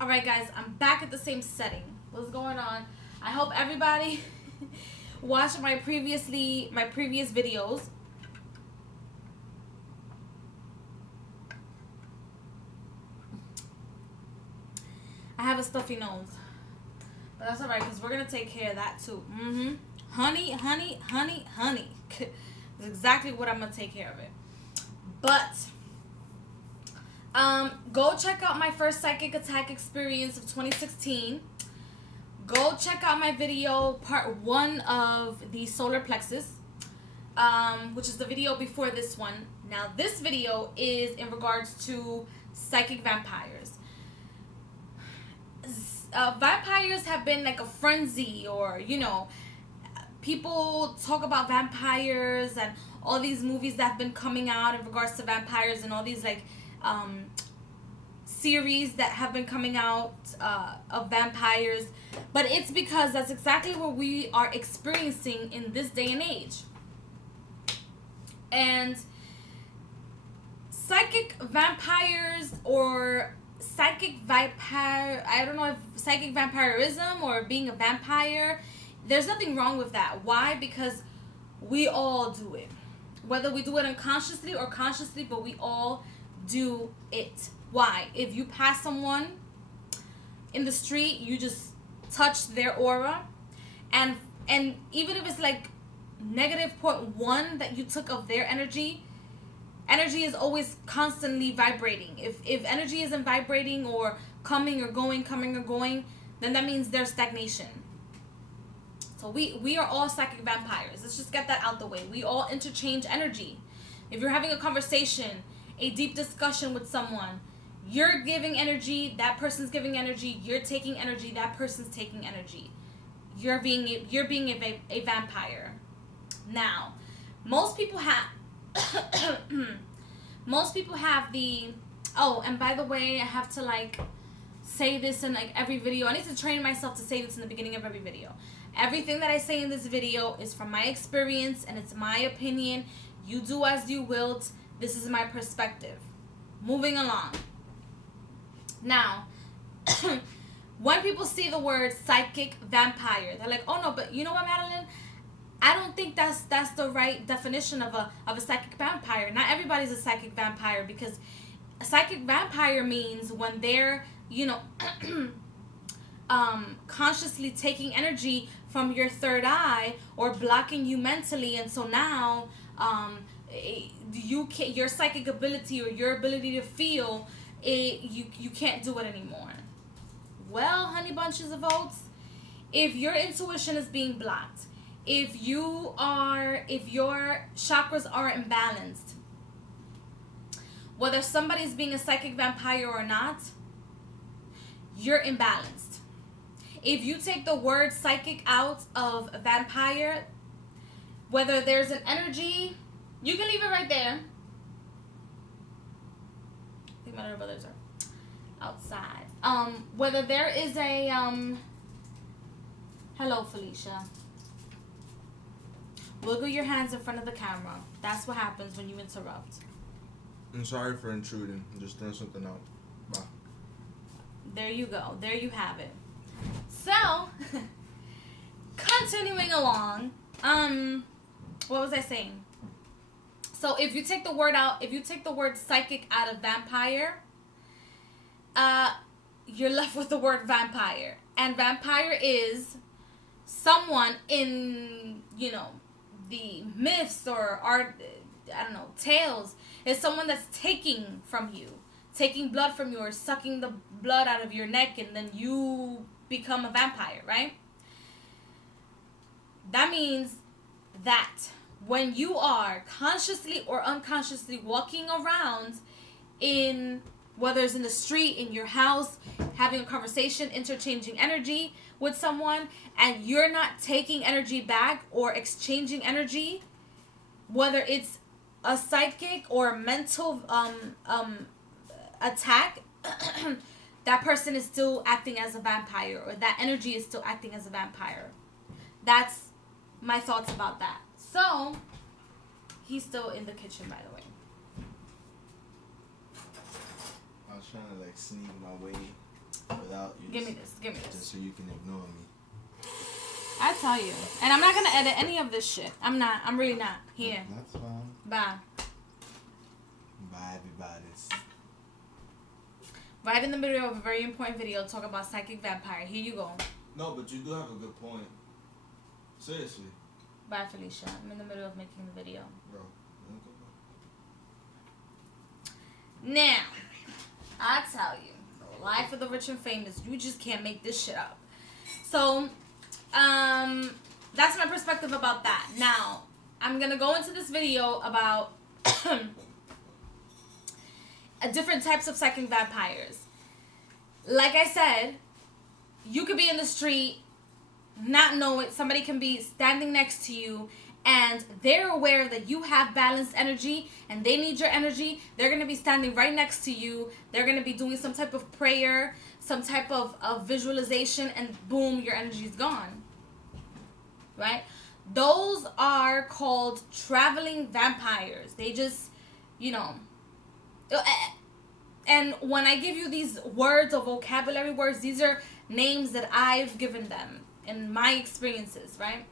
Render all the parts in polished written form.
Alright guys, I'm back at the same setting. What's going on? I hope everybody watched my previous videos. I have a stuffy nose. But that's alright, because we're going to take care of that too. Honey, honey, honey, honey. That's exactly what I'm going to take care of it. But go check out my first psychic attack experience of 2016. Go check out my video part 1 of the solar plexus, which is the video before this one. Now this video is in regards to psychic vampires. Vampires have been like a frenzy, or people talk about vampires and all these movies that have been coming out in regards to vampires, and all these like series that have been coming out of vampires. But it's because that's exactly what we are experiencing in this day and age. And psychic vampires, or psychic vampire, I don't know if psychic vampirism or being a vampire, there's nothing wrong with that. Why? Because we all do it. Whether we do it unconsciously or consciously, but we all do it. Why? If you pass someone in the street, you just touch their aura, and even if it's like negative 0.1 that you took of their energy is always constantly vibrating. If energy isn't vibrating or coming or going, then that means there's stagnation. So we are all psychic vampires. Let's just get that out the way. We all interchange energy. If you're having a conversation, a deep discussion with someone, you're giving energy, that person's giving energy, you're taking energy, that person's taking energy. You're being a vampire. Now, most people have the, oh, and by the way, I have to like say this in like every video. I need to train myself to say this in the beginning of every video. Everything that I say in this video is from my experience and it's my opinion. You do as you wilt. This is my perspective. Moving along. Now, when people see the word psychic vampire, they're like, oh no, but you know what, Madeline? I don't think that's the right definition of a psychic vampire. Not everybody's a psychic vampire, because a psychic vampire means when they're, consciously taking energy from your third eye or blocking you mentally, and so now your psychic ability or your ability to feel it, you can't do it anymore. Well, honey bunches of oats, if your intuition is being blocked, if your chakras are imbalanced, whether somebody's being a psychic vampire or not, you're imbalanced. If you take the word psychic out of vampire, whether there's an energy, you can leave it right there. I think my little brothers are outside. Whether there is a hello, Felicia. Wiggle your hands in front of the camera. That's what happens when you interrupt. I'm sorry for intruding. I'm just throwing something out. Bye. There you go. There you have it. So, continuing along. What was I saying? So if you take the word psychic out of vampire, you're left with the word vampire. And vampire is someone in, the myths or art, I don't know, tales, is someone that's taking from you, taking blood from you, or sucking the blood out of your neck, and then you become a vampire, right? That means that when you are consciously or unconsciously walking around in, whether it's in the street, in your house, having a conversation, interchanging energy with someone, and you're not taking energy back or exchanging energy, whether it's a psychic or mental attack, that person is still acting as a vampire, or that energy is still acting as a vampire. That's my thoughts about that. So, he's still in the kitchen, by the way. I was trying to like sneak my way without Give me this. Give me this. Just so you can ignore me. I tell you. And I'm not going to edit any of this shit. I'm not. I'm really not. Here. That's fine. Bye. Bye, everybody. Right in the middle of a very important video, talk about psychic vampire. Here you go. No, but you do have a good point. Seriously. Bye, Felicia. I'm in the middle of making the video. Bro. Now, I tell you, the life of the rich and famous, you just can't make this shit up. So, that's my perspective about that. Now, I'm going to go into this video about different types of psychic vampires. Like I said, you could be in the street, not know it. Somebody can be standing next to you, and they're aware that you have balanced energy and they need your energy. They're going to be standing right next to you. They're going to be doing some type of prayer, some type of visualization, and boom, your energy is gone. Right? Those are called traveling vampires. They just, you know... And when I give you these words or vocabulary words, these are names that I've given them in my experiences, right?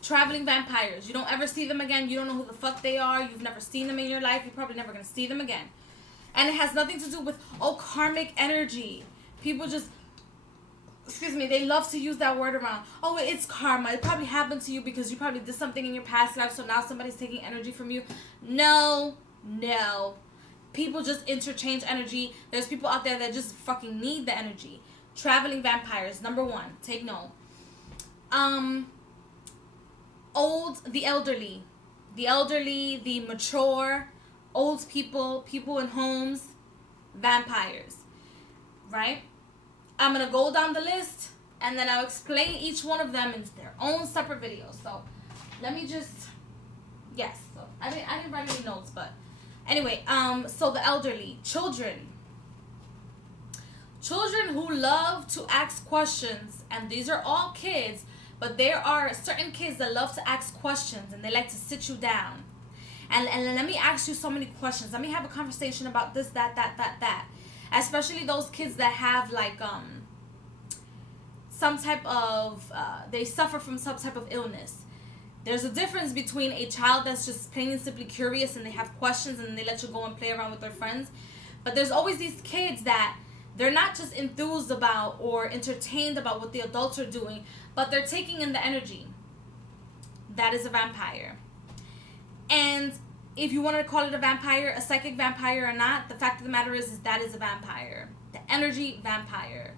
Traveling vampires. You don't ever see them again. You don't know who the fuck they are. You've never seen them in your life. You're probably never going to see them again. And it has nothing to do with, karmic energy. People just, they love to use that word around. Oh, it's karma. It probably happened to you because you probably did something in your past life, so now somebody's taking energy from you. No. People just interchange energy. There's people out there that just fucking need the energy. Traveling vampires, number 1. Take note. The elderly, the mature, old people in homes, vampires, right? I'm going to go down the list, and then I'll explain each one of them in their own separate videos. So, let me just, so I didn't write any notes, but anyway, so the elderly, children who love to ask questions, and these are all kids, but there are certain kids that love to ask questions, and they like to sit you down. And let me ask you so many questions. Let me have a conversation about this, that. Especially those kids that have, like, some type of, they suffer from some type of illness. There's a difference between a child that's just plain and simply curious and they have questions and they let you go and play around with their friends. But there's always these kids that they're not just enthused about or entertained about what the adults are doing, but they're taking in the energy. That is a vampire. And if you want to call it a vampire, a psychic vampire or not, the fact of the matter is that is a vampire. The energy vampire.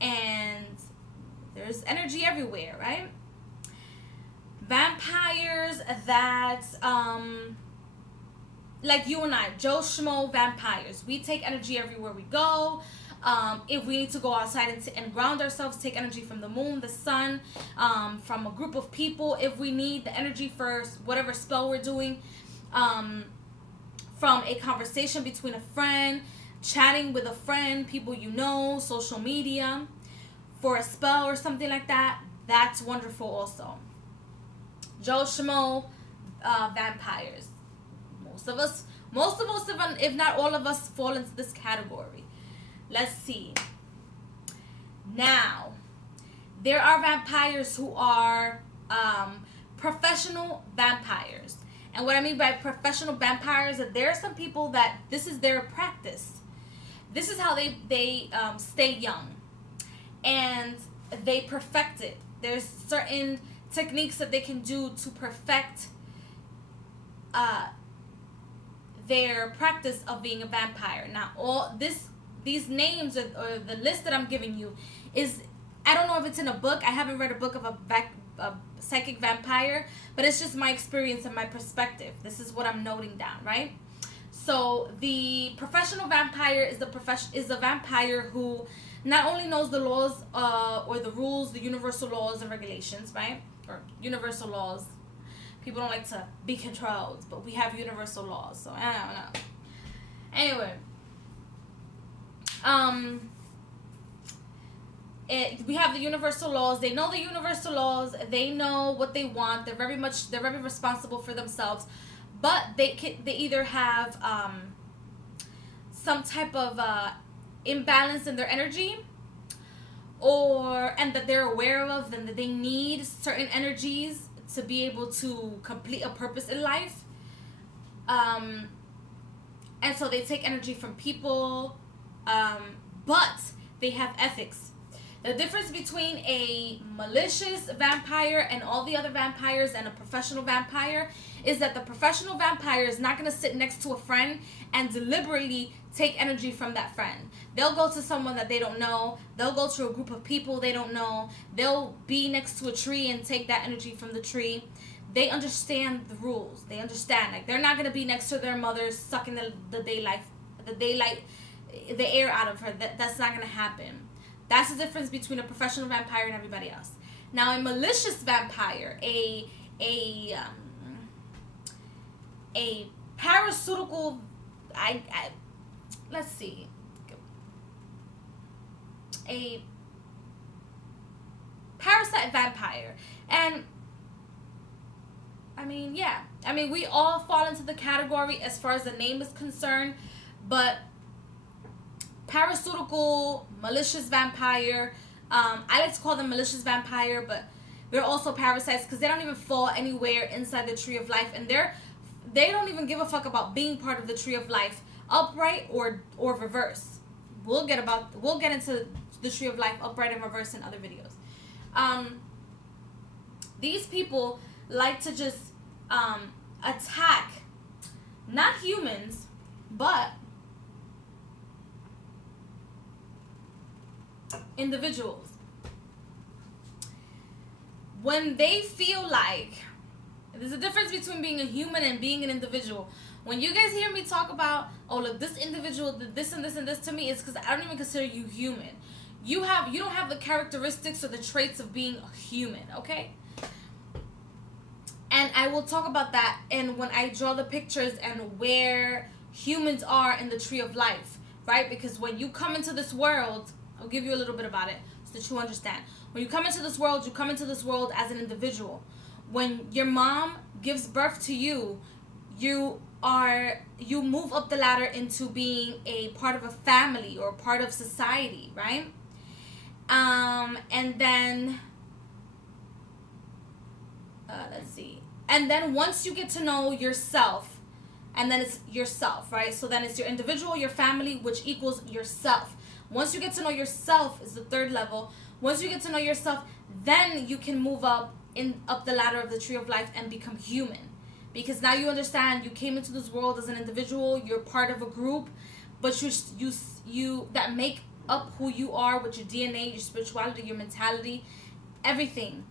And there's energy everywhere, right? Vampires that, like you and I, Joe Schmo vampires. We take energy everywhere we go. If we need to go outside and ground ourselves, take energy from the moon, the sun, from a group of people. If we need the energy for whatever spell we're doing, from a conversation between a friend, chatting with a friend, people you know, social media, for a spell or something like that, that's wonderful also. Joe Schmo vampires. Most of us, if not all of us, fall into this category. Let's see. Now, there are vampires who are professional vampires. And what I mean by professional vampires is that there are some people that this is their practice. This is how they stay young. And they perfect it. There's certain techniques that they can do to perfect their practice of being a vampire. Now, these names or the list that I'm giving you is, I don't know if it's in a book. I haven't read a book of a psychic vampire, but it's just my experience and my perspective. This is what I'm noting down, right? So the professional vampire is a vampire who not only knows the laws or the rules, the universal laws and regulations, right? Or universal laws. People don't like to be controlled, but we have universal laws, so I don't know. Anyway, we have the universal laws. They know the universal laws. They know what they want. They're very responsible for themselves, but they either have some type of imbalance in their energy, and that they're aware of, and that they need certain energies to be able to complete a purpose in life. And so they take energy from people, but they have ethics. The difference between a malicious vampire and all the other vampires and a professional vampire is that the professional vampire is not going to sit next to a friend and deliberately take energy from that friend. They'll go to someone that they don't know. They'll go to a group of people they don't know. They'll be next to a tree and take that energy from the tree. They understand the rules. They understand. Like, they're not going to be next to their mother sucking the air out of her. That's not going to happen. That's the difference between a professional vampire and everybody else. Now, a malicious vampire, a parasitical, let's see, a parasite vampire, and we all fall into the category as far as the name is concerned, but parasitical, malicious vampire, I like to call them malicious vampire, but they're also parasites because they don't even fall anywhere inside the tree of life, and they don't even give a fuck about being part of the tree of life, upright or reverse. We'll get into the tree of life, upright and reverse, in other videos. These people like to just attack not humans, but individuals. When they feel like, there's a difference between being a human and being an individual. When you guys hear me talk about, oh look, this individual did this and this and this to me, it's because I don't even consider you human. You don't have the characteristics or the traits of being a human, okay? And I will talk about that and when I draw the pictures and where humans are in the tree of life, right? Because when you come into this world, I'll give you a little bit about it so that you understand. When you come into this world, you come into this world as an individual. When your mom gives birth to you, you move up the ladder into being a part of a family or part of society, right? And then let's see. And then once you get to know yourself, and then it's yourself, right? So then it's your individual, your family, which equals yourself. Once you get to know yourself is the third level. Once you get to know yourself, then you can move up the ladder of the tree of life and become human. Because now you understand you came into this world as an individual, you're part of a group, but you that make up who you are with your DNA, your spirituality, your mentality, everything.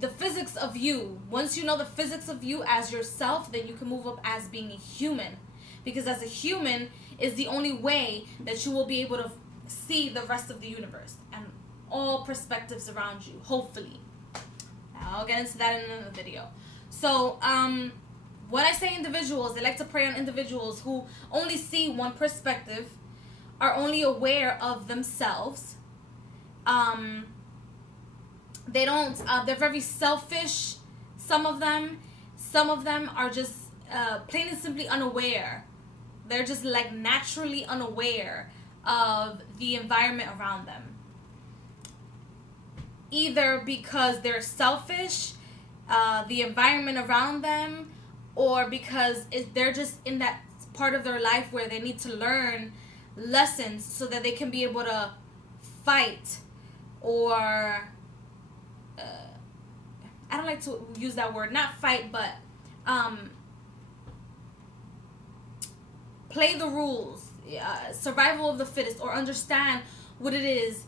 The physics of you. Once you know the physics of you as yourself, then you can move up as being a human. Because as a human is the only way that you will be able to see the rest of the universe and all perspectives around you, hopefully. Now, I'll get into that in another video. So, when I say individuals, they like to prey on individuals who only see one perspective, are only aware of themselves. They're very selfish, some of them. Some of them are just plain and simply unaware. They're just like naturally unaware of the environment around them. Either because they're selfish, the environment around them, or because they're just in that part of their life where they need to learn lessons so that they can be able to fight, or I don't like to use that word, not fight, but play the rules, survival of the fittest, or understand what it is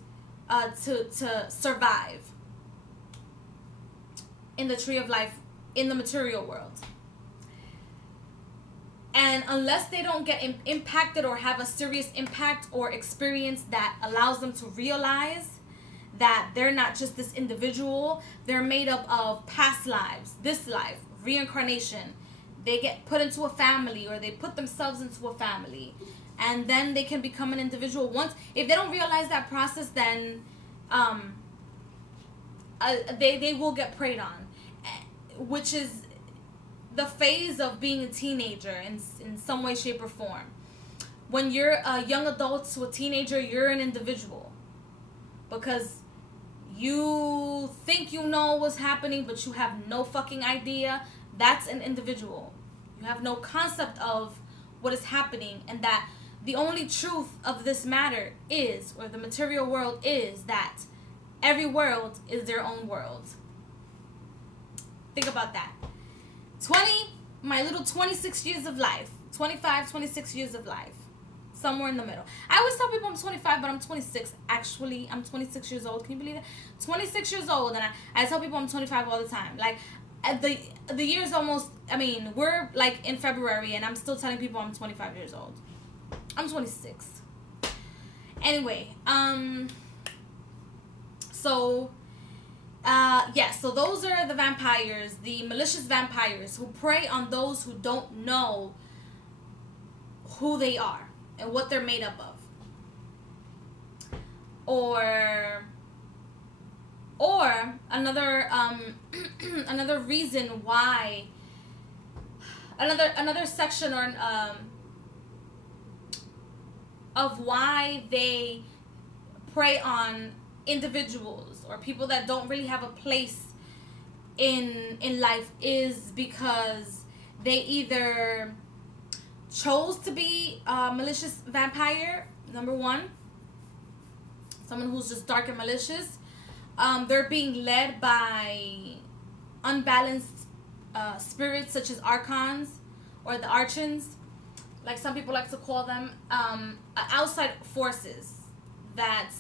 to survive in the tree of life, in the material world. And unless they don't get impacted or have a serious impact or experience that allows them to realize that they're not just this individual, they're made up of past lives, this life, reincarnation. They get put into a family, or they put themselves into a family, and then they can become an individual. If they don't realize that process, then they will get preyed on, which is the phase of being a teenager in some way, shape, or form. when you're a young adult to a teenager, you're an individual. Because you think you know what's happening, but you have no fucking idea. That's an individual. You have no concept of what is happening, and that the only truth of this matter is, or the material world is, that every world is their own world. Think about that. My little 26 years of life, 25, 26 years of life, somewhere in the middle. I always tell people I'm 25, but I'm 26. Actually, I'm 26 years old. Can you believe that? 26 years old, and I tell people I'm 25 all the time. Like, the year's almost, I mean, we're like in February, and I'm still telling people I'm 25 years old. I'm 26. Anyway, so those are the vampires, the malicious vampires who prey on those who don't know who they are and what they're made up of. Or another another reason why, another section or of why they prey on individuals or people that don't really have a place in life is because they either chose to be a malicious vampire, number one, someone who's just dark and malicious. They're being led by unbalanced spirits such as archons or the archons, like some people like to call them, outside forces that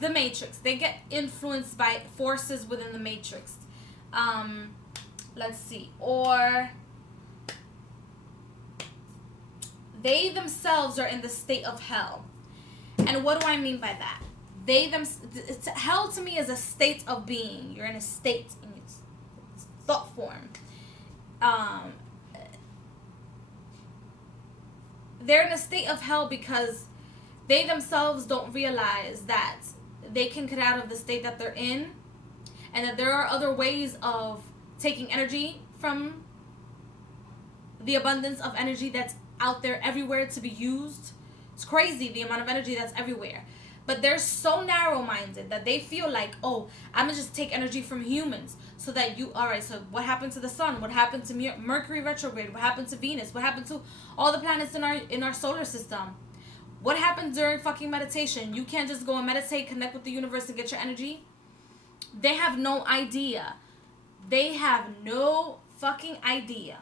the matrix. They get influenced by forces within the matrix. Let's see. Or they themselves are in the state of hell. And what do I mean by that? Hell to me is a state of being. You're in a state in its thought form. They're in a state of hell because they themselves don't realize that they can get out of the state that they're in, and that there are other ways of taking energy from the abundance of energy that's out there everywhere to be used. It's crazy the amount of energy that's everywhere. But they're so narrow-minded that they feel like, oh, I'm going to just take energy from humans. So that alright, so what happened to the sun? What happened to Mercury retrograde? What happened to Venus? What happened to all the planets in our solar system? What happened during fucking meditation? You can't just go and meditate, connect with the universe, and get your energy. They have no idea. They have no fucking idea.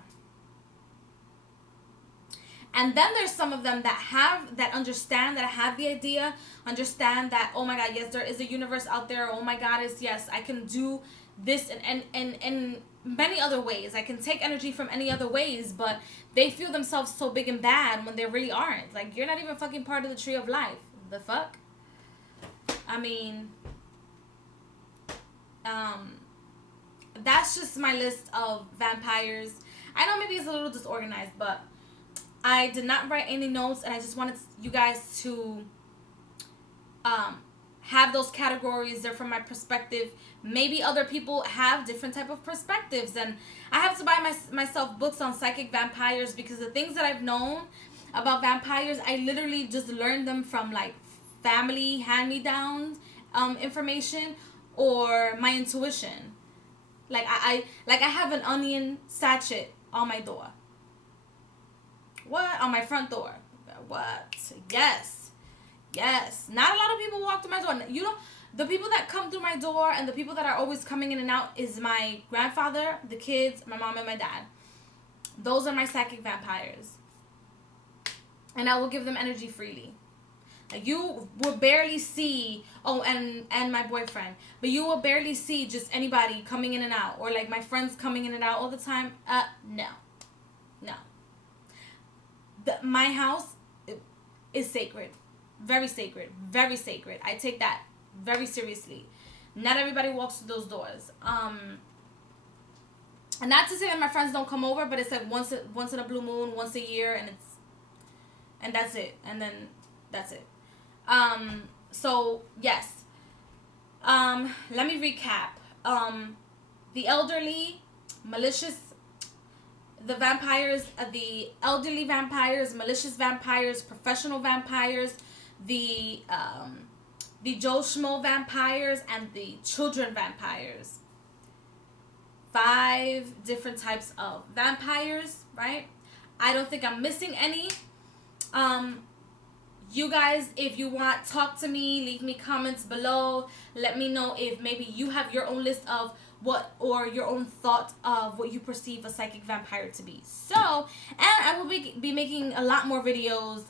And then there's some of them that understand, that have the idea, understand that, oh my God, yes, there is a universe out there. Oh my God, yes, I can do this and many other ways. I can take energy from any other ways, but they feel themselves so big and bad when they really aren't. Like, you're not even fucking part of the tree of life. The fuck? I mean, that's just my list of vampires. I know maybe it's a little disorganized, but I did not write any notes, and I just wanted you guys to have those categories. They're from my perspective. Maybe other people have different type of perspectives, and I have to buy myself books on psychic vampires, because the things that I've known about vampires, I literally just learned them from like family hand-me-down information or my intuition. Like I have an onion sachet on my door. What? On my front door. What? Yes. Not a lot of people walk through my door. You know, the people that come through my door and the people that are always coming in and out is my grandfather, the kids, my mom, and my dad. Those are my psychic vampires. And I will give them energy freely. Like, you will barely see, and my boyfriend, but you will barely see just anybody coming in and out, or like my friends coming in and out all the time. No. My house is sacred. Very sacred. Very sacred. I take that very seriously. Not everybody walks through those doors. And not to say that my friends don't come over, but it's like once in a blue moon, once a year, and that's it. And then that's it. So yes. Let me recap. The elderly, malicious, the vampires, the elderly vampires, malicious vampires, professional vampires, the Joe Schmo vampires, and the children vampires. 5 different types of vampires, right? I don't think I'm missing any. You guys, if you want, talk to me, leave me comments below. Let me know if maybe you have your own list of what, or your own thought of what you perceive a psychic vampire to be. So, and I will be making a lot more videos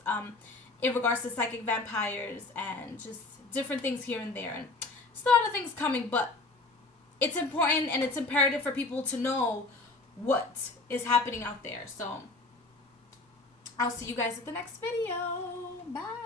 in regards to psychic vampires and just different things here and there. And there's a lot of things coming, but it's important and it's imperative for people to know what is happening out there. So I'll see you guys at the next video. Bye.